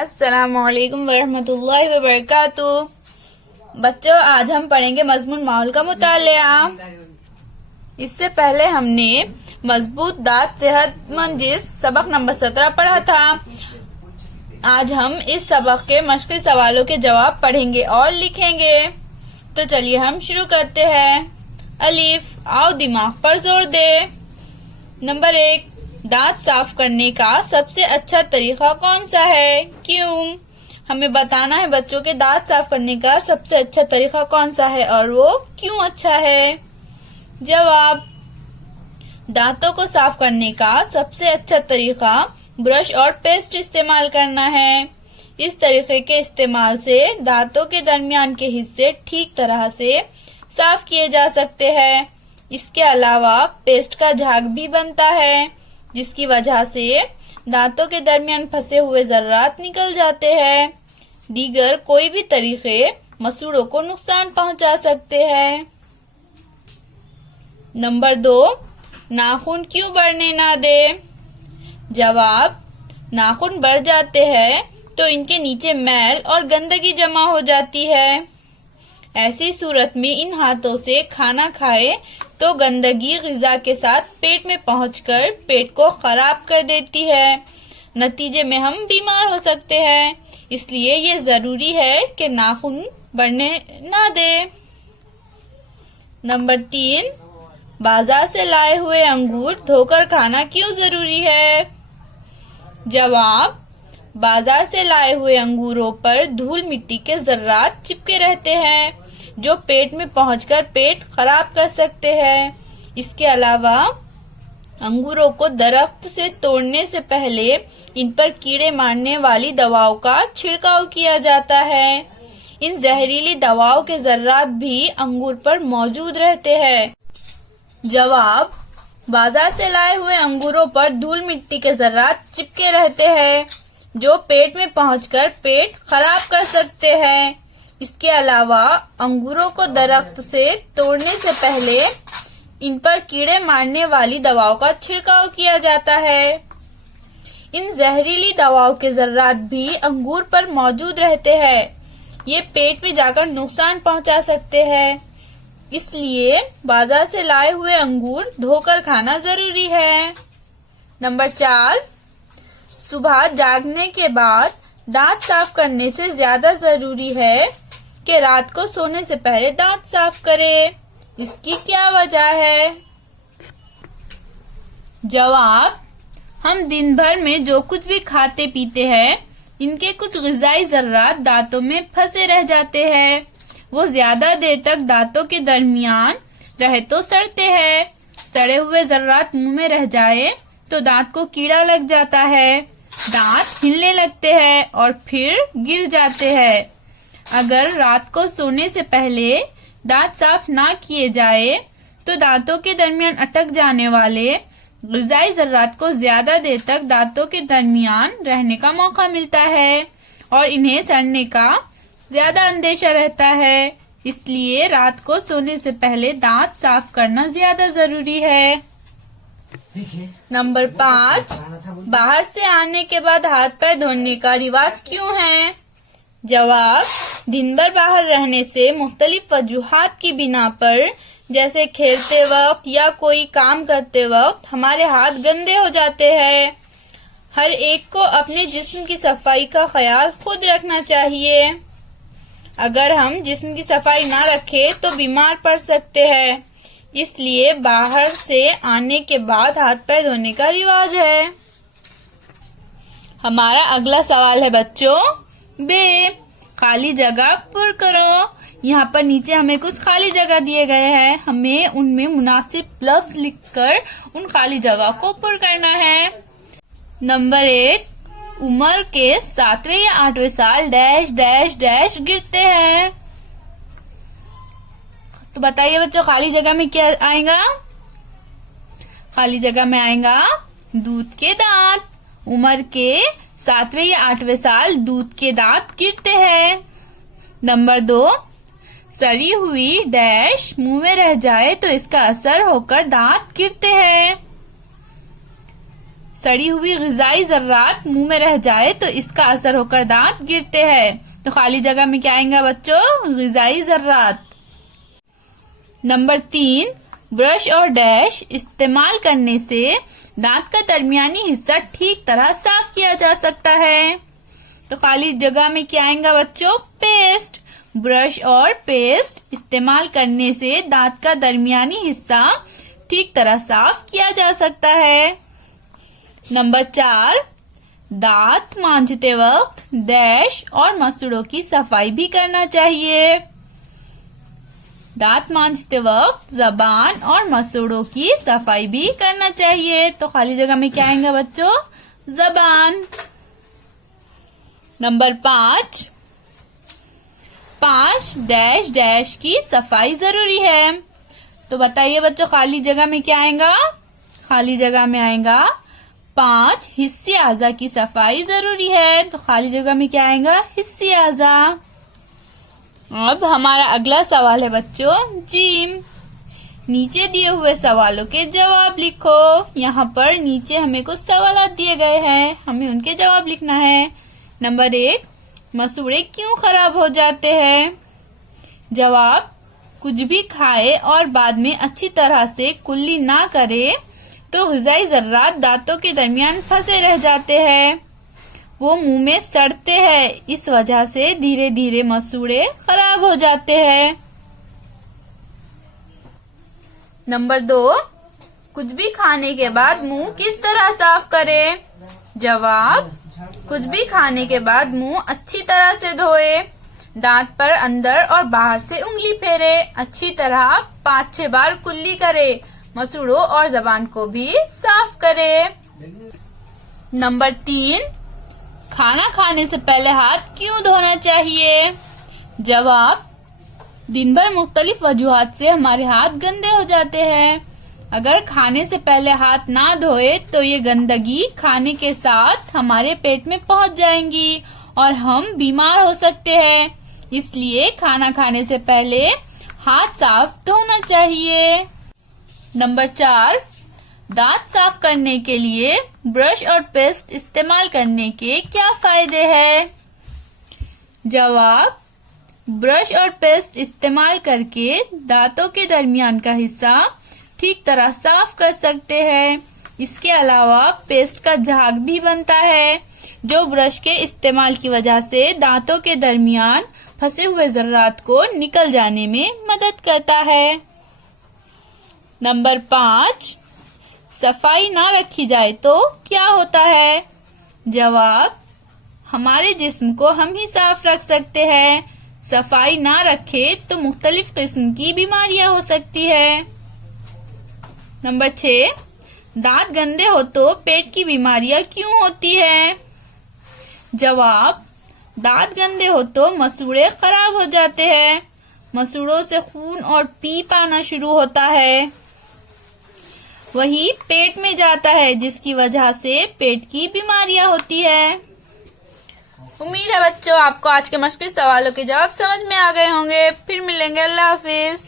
अस्सलामुअलैकुम वरहमतुल्लाहि वबरकातुह। बच्चों, आज हम पढ़ेंगे मजमून माहौल का मुतालिया। इससे पहले हमने मजबूत दांत सेहतमंद जिस्म सबक नंबर 17 पढ़ा था। आज हम इस सबक के मुश्किल सवालों के जवाब पढ़ेंगे और लिखेंगे। तो चलिए हम शुरू करते हैं। अलिफ, आओ दिमाग पर जोर दे। नंबर 1, दांत साफ करने का सबसे अच्छा तरीका कौन सा है, क्यों? हमें बताना है बच्चों के दांत साफ करने का सबसे अच्छा तरीका कौन सा है और वो क्यों अच्छा है। जवाब, दांतों को साफ करने का सबसे अच्छा तरीका ब्रश और पेस्ट इस्तेमाल करना है। इस तरीके के इस्तेमाल से दांतों के दरमियान के हिस्से ठीक तरह से साफ किए जा सकते हैं। इसके अलावा पेस्ट का झाग भी बनता है, जिसकी वजह से दांतों के दरमियान फंसे हुए जर्रात निकल जाते हैं। दीगर कोई भी तरीके मसूड़ों को नुकसान पहुंचा सकते हैं। नंबर 2, नाखून क्यों बढ़ने ना दे। जवाब, नाखून बढ़ जाते हैं तो इनके नीचे मैल और गंदगी जमा हो जाती है। ऐसी सूरत में इन हाथों से खाना खाए तो गंदगी ग़िज़ा के साथ पेट में पहुंचकर पेट को खराब कर देती है। नतीजे में हम बीमार हो सकते हैं। इसलिए ये जरूरी है कि नाखून बढ़ने ना दे। नंबर 3, बाजार से लाए हुए अंगूर धोकर खाना क्यों जरूरी है। जवाब, बाजार से लाए हुए अंगूरों पर धूल मिट्टी के जर्रात चिपके रहते हैं, जो पेट में पहुंचकर पेट खराब कर सकते हैं। इसके अलावा अंगूरों को दरख्त से तोड़ने से पहले इन पर कीड़े मारने वाली दवाओं का छिड़काव किया जाता है। इन जहरीली दवाओं के जर्रात भी अंगूर पर मौजूद रहते हैं। जवाब, बाजार से लाए हुए अंगूरों पर धूल मिट्टी के जर्रात चिपके रहते हैं, जो पेट में पहुंचकर पेट खराब कर सकते हैं। इसके अलावा अंगूरों को दरख्त से तोड़ने से पहले इन पर कीड़े मारने वाली दवाओं का छिड़काव किया जाता है। इन जहरीली दवाओं के जर्रात भी अंगूर पर मौजूद रहते हैं। ये पेट में जाकर नुकसान पहुंचा सकते हैं। इसलिए बाजार से लाए हुए अंगूर धोकर खाना जरूरी है। नंबर 4, सुबह जागने के बाद दांत साफ करने से ज्यादा जरूरी है कि रात को सोने से पहले दांत साफ करें। इसकी क्या वजह है। जवाब, हम दिन भर में जो कुछ भी खाते पीते हैं, इनके कुछ ग़िज़ाई जर्रात दांतों में फंसे रह जाते हैं। वो ज्यादा देर तक दांतों के दरमियान रहे तो सड़ते हैं। सड़े हुए जर्रात मुंह में रह जाए तो दांत को कीड़ा लग जाता है, दांत हिलने लगते हैं और फिर गिर जाते हैं। अगर रात को सोने से पहले दांत साफ ना किए जाए तो दांतों के दरमियान अटक जाने वाले ग़िज़ाई जर्रात को ज्यादा देर तक दांतों के दरमियान रहने का मौका मिलता है और इन्हें सड़ने का ज्यादा अंदेशा रहता है। इसलिए रात को सोने से पहले दांत साफ करना ज्यादा जरूरी है। नंबर 5, बाहर से आने के बाद हाथ पैर धोने का रिवाज क्यों है। जवाब, दिन भर बाहर रहने से मुख्तलिफ वजूहात की बिना पर, जैसे खेलते वक्त या कोई काम करते वक्त, हमारे हाथ गंदे हो जाते हैं। हर एक को अपने जिस्म की सफाई का ख्याल खुद रखना चाहिए। अगर हम जिस्म की सफाई ना रखें तो बीमार पड़ सकते हैं। इसलिए बाहर से आने के बाद हाथ पैर धोने का रिवाज है। हमारा अगला सवाल है बच्चों, बे, खाली जगह पुर करो। यहाँ पर नीचे हमें कुछ खाली जगह दिए गए हैं। हमें उनमें मुनासिब लफ्ज लिखकर उन खाली जगह को पुर करना है। नंबर 1, उम्र के 7वें या 8वें साल डैश डैश डैश गिरते हैं। तो बताइए बच्चों, खाली जगह में क्या आएगा। खाली जगह में आएगा दूध के दांत। उम्र के 7वें या 8वें साल दूध के दांत गिरते हैं। नंबर 2, सड़ी हुई डैश मुंह में रह जाए तो इसका असर होकर दांत गिरते हैं। सड़ी हुई ग़िज़ाई ज़र्रात मुंह में रह जाए तो इसका असर होकर दांत गिरते हैं। तो खाली जगह में क्या आएगा बच्चों? ग़िज़ाई ज़र्रात। नंबर 3, ब्रश और डैश इस्तेमाल करने से दांत का दरमियानी हिस्सा ठीक तरह साफ किया जा सकता है। तो खाली जगह में क्या आएगा बच्चों? पेस्ट। ब्रश और पेस्ट इस्तेमाल करने से दांत का दरमियानी हिस्सा ठीक तरह साफ किया जा सकता है। नंबर 4, दांत मांजते वक्त डैश और मसूड़ों की सफाई भी करना चाहिए। दांत मांजते वक्त जबान और मसूड़ों की सफाई भी करना चाहिए। तो खाली जगह में क्या आएगा बच्चों? जबान। नंबर 5 डैश डैश की सफाई जरूरी है। तो बताइए बच्चों खाली जगह में क्या आएगा? खाली जगह में आएगा 5 हिस्से आज़ा की सफाई जरूरी है। तो खाली जगह में क्या आएगा? हिस्से आज़ा। अब हमारा अगला सवाल है बच्चों जिम। नीचे दिए हुए सवालों के जवाब लिखो। यहाँ पर नीचे हमें कुछ सवाल दिए गए हैं, हमें उनके जवाब लिखना है। नंबर 1, मसूड़े क्यों खराब हो जाते हैं? जवाब, कुछ भी खाए और बाद में अच्छी तरह से कुल्ली ना करे तो ग़िज़ाई ज़र्रात दांतों के दरमियान फंसे रह जाते हैं, वो मुंह में सड़ते हैं, इस वजह से धीरे धीरे मसूड़े खराब हो जाते हैं। नंबर 2, कुछ भी खाने के बाद मुंह किस तरह साफ करें? जवाब, कुछ भी खाने के बाद मुंह अच्छी तरह से धोए, दांत पर अंदर और बाहर से उंगली फेरे, अच्छी तरह 5-6 बार कुल्ली करे, मसूड़ों और जबान को भी साफ करे। नंबर 3, खाना खाने से पहले हाथ क्यों धोना चाहिए? जवाब, दिन भर मुख्तलिफ वजूहात से हमारे हाथ गंदे हो जाते हैं। अगर खाने से पहले हाथ ना धोए तो ये गंदगी खाने के साथ हमारे पेट में पहुंच जाएंगी और हम बीमार हो सकते हैं। इसलिए खाना खाने से पहले हाथ साफ धोना चाहिए। नंबर 4, दांत साफ करने के लिए ब्रश और पेस्ट इस्तेमाल करने के क्या फायदे हैं? जवाब, ब्रश और पेस्ट इस्तेमाल करके दांतों के दरमियान का हिस्सा ठीक तरह साफ कर सकते हैं। इसके अलावा पेस्ट का झाग भी बनता है जो ब्रश के इस्तेमाल की वजह से दांतों के दरमियान फंसे हुए ज़र्रात को निकल जाने में मदद करता है। नंबर 5, सफाई ना रखी जाए तो क्या होता है? जवाब, हमारे जिस्म को हम ही साफ रख सकते हैं। सफाई ना रखे तो मुख्तलिफ किस्म की बीमारियां हो सकती है। नंबर 6, दांत गंदे हो तो पेट की बीमारियां क्यों होती है? जवाब, दांत गंदे हो तो मसूड़े खराब हो जाते हैं, मसूड़ों से खून और पीप आना शुरू होता है, वही पेट में जाता है जिसकी वजह से पेट की बीमारियां होती है। उम्मीद है बच्चों आपको आज के मुश्किल सवालों के जवाब समझ में आ गए होंगे। फिर मिलेंगे। अल्लाह हाफिज।